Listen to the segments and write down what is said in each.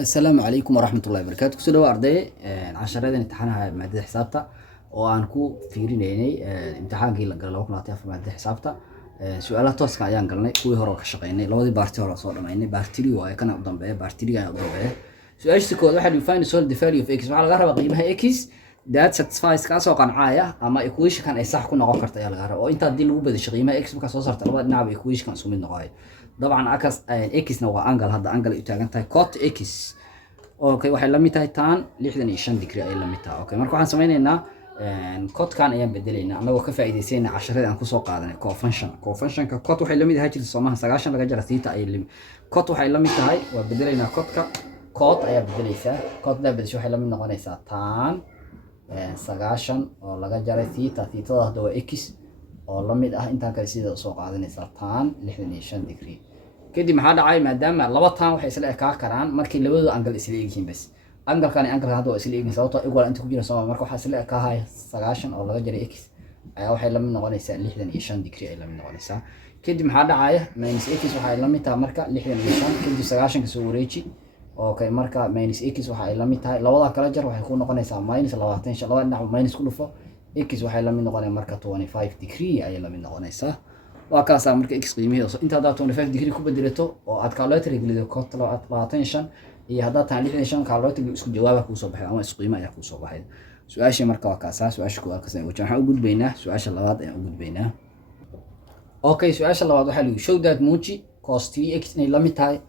السلام عليكم ورحمة الله وبركاته. كسر دوا أرضي عشرة امتحانها مادة حسابتا وأنا كو فيريني امتحان جيل قالوا لكم نعطيها في مادة حسابتا سؤالات توسك عيان قالنا كوي هروك شقيني لو دي بارتي هروك صار معيني بارتيري وكان قدام به بارتيري كان قدام به سؤال سكول واحد يفاين سؤال دفاعي في إكس وعلى غرب قيمها إكس that satisfies كاسو قنعايا أما إكويش كان أي صح كنا غفرت يا الغرب وأنت دي اللي وبد قيمة إكس بكاس وصلت لو نعم إكويش كان سومين نقاي طبعا أكاس إكس نوع أنجل هذا أنجل يتاجن كوت إكس اوكي waxay la mid tahay tan 65 degree ay la mid tahay okay marka waxaan sameynaynaa code-kan ayaan bedelaynaa anagoo ka faa'iideysanaynaa casharada aan ku soo qaadanay cofunction-ka code waxay la mid tahay Soomaha 90 laga jaro theta ay lim code waxay la mid tahay waa bedelaynaa code-ka code ayaa bedelaysaa code-da bedesho waxay la mid noqonaysaa tan 90 oo laga jaray theta theta hadda waa x oo la mid ah intaan kale sida soo qaadanaysaa tan 65 degree كدي محل عاي مادام لبطان waxay isla ekaa karaan markii labadu angle isla eegyihiin bas angle-kan angle hada isla eegin sababtoo igual inta ku jira Soomaa marka waxa isla ekaahay 90 oo laga jaray x ayaa waxay la mid noqonaysaa 65 degree ay la mid noqonaysaa kadib maxaa dhacaya minus x waxay la mid tahay marka 65 kadib 90 ka soo wareeji okay marka minus x waxay la mid tahay labada kala jar waxay ku noqonaysaa minus 20 labada dhinac minus ku dhufo x waxay la mid noqonaysaa marka 25 degree ay la mid noqonaysaa وكاسا مركا اكس قيمه انت هدا 25 ديجري ku bedelato oo aad calculator gelido code 25 iyo hada tan 65 calculator isku jawaaba ku soo baxay ama isku qiimo ayaa ku soo baxay su'aasha marka waa kaasa su'aasha ku arkaysan waxaan u gudbaynaa su'aasha labaad ayaan u gudbaynaa okay su'aasha labaad waxa lagu show that muuji cos 3x inay la mid tahay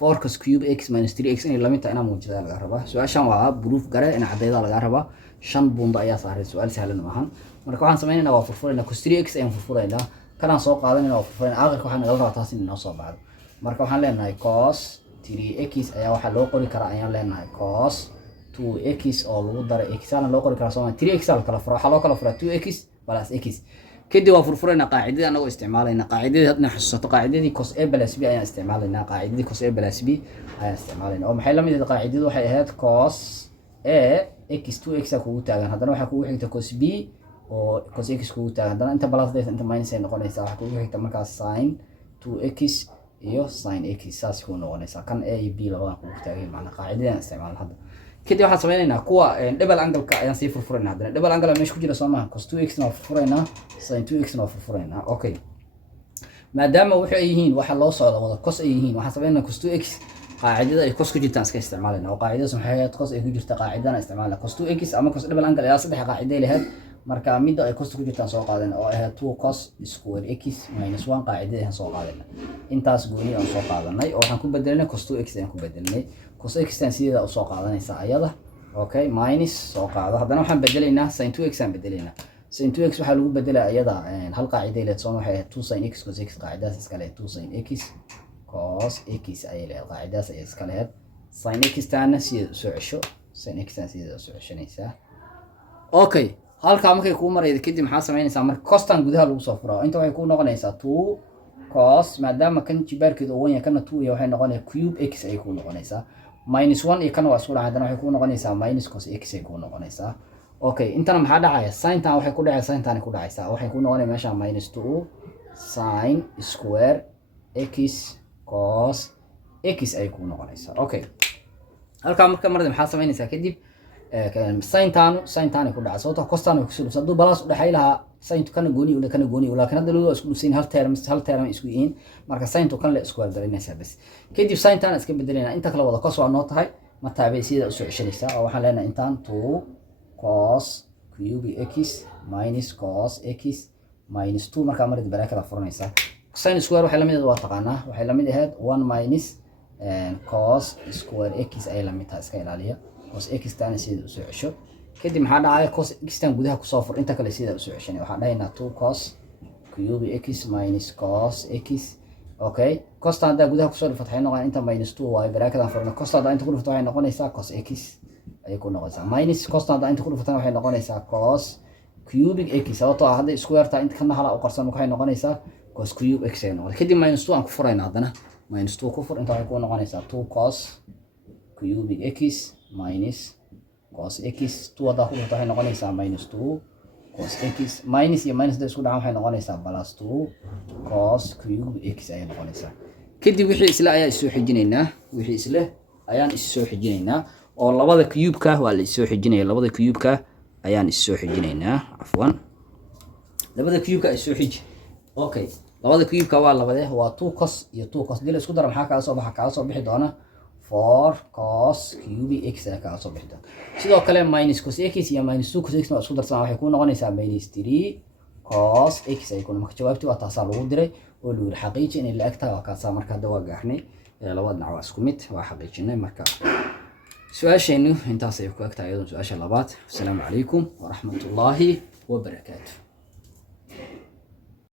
4 cos cube x minus 3x inay la mid tahay inaan muujida laga rabaa su'aashan waa proof gare in cadayda laga rabaa 5 buunda ayaa saaray su'aal sahlan ma ahan marka waxaan sameeynaa waa furfurayna cos 3x ayaan furfuraynaa كان سوق قادنا أو فين آخر كحنا نقدر تحسين نصاب بعد مركب حنا لنا cos 3x أيها واحد لو قري كرا أيها لنا cos 2x أو لو در x أنا لو قري كرا سوما 3x على كلا فرا حلو كلا فرا 2x بلاس x كده وفرفرنا قاعدة أنا استعمالنا قاعدة نحس قاعدة دي cos a بلاس b أيها استعمالنا قاعدة دي cos a بلاس b أيها استعمالنا أو محل من القاعدة واحد هاد cos a x 2x أكو تاعنا هذا واحد أكو واحد cos b oo cos x ku taagana inta plus dayta inta minus ay noqonaysaa waxa ku xigta markaas sin 2x iyo sin x saas ku noqonaysaa kan a iyo b labada ku taagay macna qaacidada isticmaal hadda kadib waxaan sameynaynaa kuwa double angle-ka ayaan sii furfuraynaa hadana double angle meesha ku jira Soomaha cos 2x na furfuraynaa sin 2x na furfuraynaa okay maadaama waxay yihiin waxa loo socdo wada cos ay yihiin waxaan sameynaynaa cos 2x قاعدة أي كوس كجيتان سك استعمالنا وقاعدة سمحية كوس أي كجيت قاعدة استعمالنا كوس 2x أما كوس دبل أنجل يا صدق قاعدة لهاد مركا ميدا أي كوس كجيتان سوق قاعدة أو هي 2 كوس سكوير x minus 1 قاعدة هي سوق قاعدة أنت أسقوني أو سوق قاعدة أو هنكون بدلنا كوس 2x هنكون بدلنا كوس x تنسيد أو سوق قاعدة يساعدها أوكي minus سوق قاعدة هذا نحن بدلنا sin 2x بدلنا sin 2x وحلو بدلها أيضا يعني هل قاعدة اللي تصنع هي 2 sin x كوس x قاعدة سكالة 2 sin x cos x أي له قاعدة سكالة sin x تاعنا سيد سعشو sin x تاعنا سيد سعشو نيسا أوكي halka markay ku mareeyay kadib maxaa sameynaysaa marka costan gudaha lagu soo furo inta waxay ku noqonaysaa 2 cos maadaama kan jibaarkeedu uu yahay kana 2 iyo waxay noqonaysaa cube x ay ku noqonaysaa minus 1 iyo kana waa isku dhaxaydan waxay ku noqonaysaa minus cos x ay ku noqonaysaa okay intana maxaa dhacaya sin tan waxay ku dhacaysaa sin tan ku dhacaysaa waxay ku noqonaysaa meesha minus 2 sin square x cos x ay ku noqonaysaa okay halka marka marada maxaa sameynaysaa kadib sin tan ku dhacay sababtoo cos tan ku soo sadoo balas u dhaxay laha sin kana gooni laakiin hadda loo isku dhusin hal term isku yihiin marka sin kan la isku wadarinaysa bas kadib sin tan iska bedelayna inta kala wada cos waa noo tahay ma taabay sida u soo ceshanaysaa oo waxaan leenahay intaan 2 cos cube x minus cos x minus 2 marka marada baraakada furanaysaa sin square waxay la mid waa taqaanaa waxay la mid ahayd 1 minus cos square x ay la mid tahay iska ilaaliya cos x tan sida u soo cesho kadib maxaa dhacay cos x tan gudaha ku soo fur inta kale sida u soo ceshanay waxaan dhahaynaa 2 cos cube x minus cos x okay cos tan da gudaha ku soo fatxay noqon inta minus 2 way baraakadan furna cos tan inta ku dhufto waxay noqonaysaa cos x ay ku noqonaysaa minus cos tan inta ku dhufto waxay noqonaysaa cos cube x sababtoo ah hadda square ta inta kana hala u qarsan waxay noqonaysaa cos cube x ay noqon kadib minus 2 aan ku furayna hadana minus 2 ku fur inta waxay ku noqonaysaa 2 cos cube x minus cos x 2 wada ku waxay noqonaysaa minus 2 cos x minus iyo minus da isku dhacan waxay noqonaysaa plus 2 cos cube x ay noqonaysaa kadib wixii isla ayaa isoo xijinaynaa wixii isla ayaan is soo xijinaynaa oo labada cube-ka waa la is soo xijinaya labada cube-ka ayaan is soo xijinaynaa afwan labada cube-ka is soo xiji okay labada cube-ka waa labade waa 2 cos iyo 2 cos dil isku dar maxaa kala soo bixi doona 4 cos cube x kala soo bixi doona sidoo kale minus cos x iyo minus 2 cos x ma isku darsan waxay ku noqonaysaa minus 3 cos x ay ku marka jawaabtu waa taas lagu diray oo lagu xaqiijin in la agtaa waa kaasa marka hadda waa gaarnay labada dhinac waa isku mid waa xaqiijinay marka su'aashaynu intaas ay ku agtaa iyadoo su'aasha labaad. Assalaamu calaykum wa rahmatullaahi wa barakaatuh.